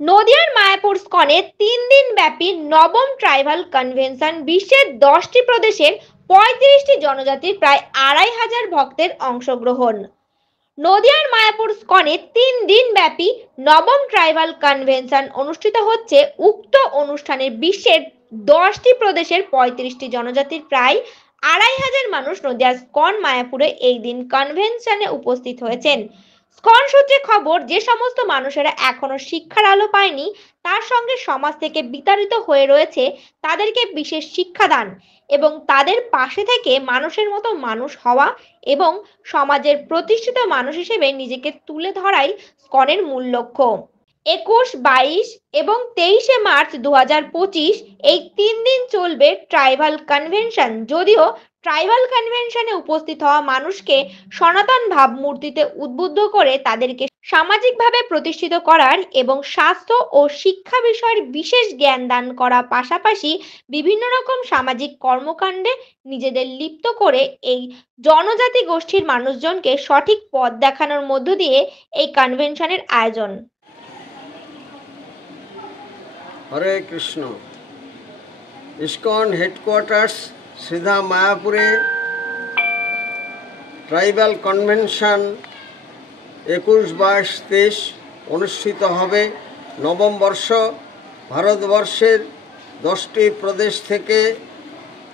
নদিয়ার মায়াপুর স্কনে 3 দিন ব্যাপী নবম ট্রাইবাল কনভেনশন বিশ্বের 10টি প্রদেশের 35টি জনজাতির প্রায় 2,500 ভক্তের অংশগ্রহণ। নদিয়ার মায়াপুর স্কনে 3 দিন ব্যাপী নবম ট্রাইবাল কনভেনশন অনুষ্ঠিত হচ্ছে। উক্ত অনুষ্ঠানে বিশ্বের 10টি প্রদেশের 35টি জনজাতির প্রায় 2,500 মানুষ নদিয়ার স্কন মায়াপুরে এই দিন কনভেনশনে উপস্থিত হয়েছেন। স্কন সূত্রে খবর, যে সমস্ত মানুষেরা এখনো শিক্ষার আলো পায়নি, তার সঙ্গে সমাজ থেকে বিতাড়িত হয়ে রয়েছে, তাদেরকে বিশেষ শিক্ষাদান এবং তাদের পাশে থেকে মানুষের মতো মানুষ হওয়া এবং সমাজের প্রতিষ্ঠিত মানুষ হিসেবে নিজেকে তুলে ধরাই স্কনের মূল লক্ষ্য। 21, 22 এবং 23শে মার্চ 2025 এই 3 দিন চলবে ট্রাইবাল কনভেনশন। যদিও ট্রাইবাল কনভেনশনে উপস্থিত হওয়া মানুষকে সনাতন ভাবমূর্তিতে উদ্বুদ্ধ করে তাদেরকে সামাজিকভাবে প্রতিষ্ঠিত করার এবং স্বাস্থ্য ও শিক্ষা বিষয়ের বিশেষ জ্ঞান দান করা পাশাপাশি বিভিন্ন রকম সামাজিক কর্মকাণ্ডে নিজেদের লিপ্ত করে এই জনজাতি গোষ্ঠীর মানুষজনকে সঠিক পথ দেখানোর মধ্য দিয়ে এই কনভেনশনের আয়োজন। হরে কৃষ্ণ। ইসকন হেডকোয়ার্টার্স সিধা মায়াপুরে ট্রাইবাল কনভেনশন 21, 22, 23 অনুষ্ঠিত হবে। নবম বর্ষ ভারতবর্ষের 10টি প্রদেশ থেকে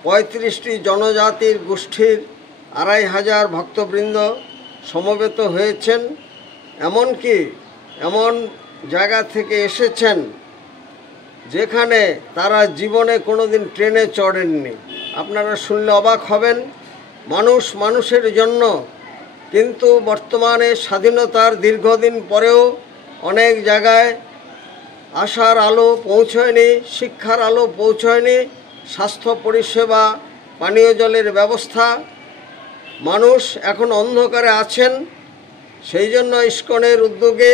35টি জনজাতির গোষ্ঠীর 2,500 ভক্তবৃন্দ সমবেত হয়েছেন। এমনকি এমন জায়গা থেকে এসেছেন যেখানে তারা জীবনে কোনোদিন ট্রেনে চড়েননি। আপনারা শুনলে অবাক হবেন। মানুষ মানুষের জন্য, কিন্তু বর্তমানে স্বাধীনতার দীর্ঘদিন পরেও অনেক জায়গায় আশার আলো পৌঁছয়নি, শিক্ষার আলো পৌঁছয়নি, স্বাস্থ্য পরিষেবা, পানীয় জলের ব্যবস্থা, মানুষ এখন অন্ধকারে আছেন। সেই জন্য ইসকনের উদ্যোগে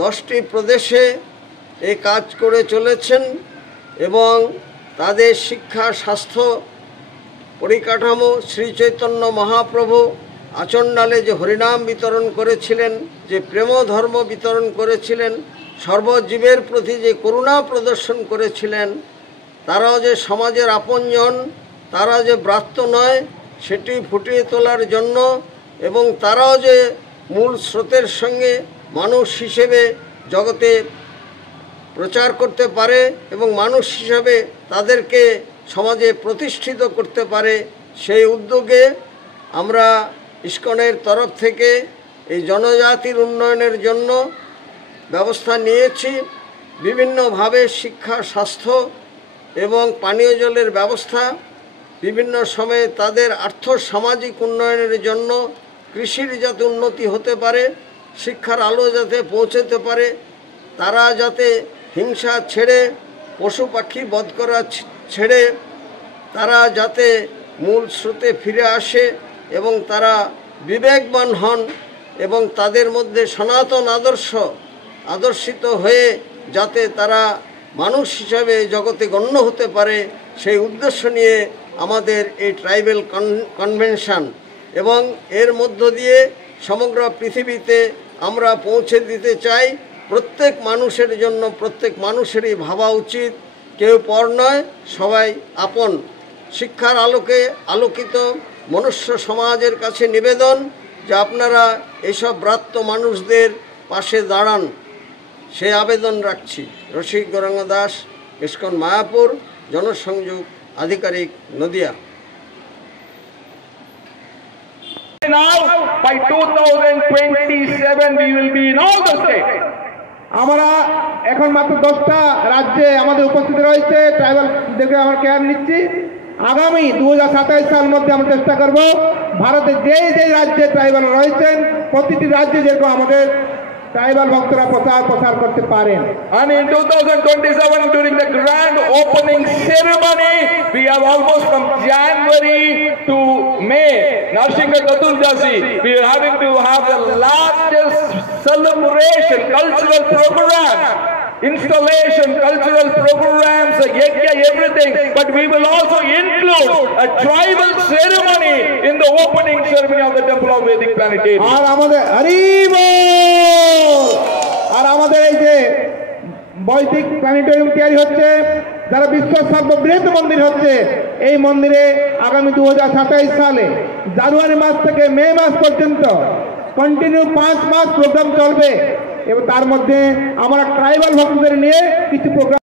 10টি প্রদেশে এই কাজ করে চলেছেন এবং তাদের শিক্ষা, স্বাস্থ্য, পরিকাঠামো শ্রী চৈতন্য মহাপ্রভু আচণ্ডালে যে হরিনাম বিতরণ করেছিলেন, যে প্রেম ধর্ম বিতরণ করেছিলেন, সর্বজীবের প্রতি যে করুণা প্রদর্শন করেছিলেন, তারাও যে সমাজের আপনজন, তারা যে ব্রাত্য নয়, সেটি ফুটিয়ে তোলার জন্য এবং তারাও যে মূল স্রোতের সঙ্গে মানুষ হিসেবে জগতে প্রচার করতে পারে এবং মানুষ হিসাবে তাদেরকে সমাজে প্রতিষ্ঠিত করতে পারে, সেই উদ্যোগে আমরা ইসকনের তরফ থেকে এই জনজাতির উন্নয়নের জন্য ব্যবস্থা নিয়েছি। বিভিন্নভাবে শিক্ষা, স্বাস্থ্য এবং পানীয় জলের ব্যবস্থা, বিভিন্ন সময়ে তাদের আর্থ সামাজিক উন্নয়নের জন্য কৃষির যাতে উন্নতি হতে পারে, শিক্ষার আলো যাতে পৌঁছতে পারে, তারা যাতে হিংসা ছেড়ে, পশু পাখি বধ করা ছেড়ে তারা যাতে মূল স্রোতে ফিরে আসে এবং তারা বিবেকবান হন এবং তাদের মধ্যে সনাতন আদর্শিত হয়ে যাতে তারা মানুষ হিসাবে জগতে গণ্য হতে পারে, সেই উদ্দেশ্য নিয়ে আমাদের এই ট্রাইবাল কনভেনশন। এবং এর মধ্য দিয়ে সমগ্র পৃথিবীতে আমরা পৌঁছে দিতে চাই প্রত্যেক মানুষের জন্য প্রত্যেক মানুষেরই ভাবা উচিত কেউ পর নয়, সবাই আপন। শিক্ষার আলোকে আলোকিত মনুষ্য সমাজের কাছে নিবেদন যে আপনারা এইসব ব্রাত্য মানুষদের পাশে দাঁড়ান, সে আবেদন রাখছি। রসিক গৌরাঙ্গ দাস, ইসকন মায়াপুর, জনসংযোগ আধিকারিক, Nadia. Now, by 2027, we will be in all the states. আমরা এখন মাত্র 10টা রাজ্যে আমাদের উপস্থিত রয়েছে, ট্রাইবাল দেখে আমরা কেয়ার নিচ্ছি। আগামী 2027 সাল মধ্যে আমরা চেষ্টা করব ভারতের যে যে রাজ্যে ট্রাইবাল রয়েছেন প্রতিটি রাজ্যে যেরকম আমাদের ট্রাইবাল ভক্তরা প্রচার করতে পারেন। And in 2027, during the grand opening ceremony, we have almost from January to May, Narsingha Chaturdasi, we are having to have the largest celebration, cultural program, installation, cultural programs, yajna, everything. But we will also include a tribal ceremony in the opening ceremony of the Temple of Vedic Planetarium. আর আমাদের হরি বল, আর আমাদের এই যে বৈদিক planetarium তৈরি হচ্ছে, যারা বিশ্বের সর্ববৃহৎ মন্দির হচ্ছে, এই মন্দিরে আগামী 2027 সালে জানুয়ারি মাস থেকে মে মাস পর্যন্ত কন্টিনিউ 5 মাস প্রোগ্রাম চলবে এবং তার মধ্যে আমরা ট্রাইবাল ভক্তদের নিয়ে কিছু প্রোগ্রাম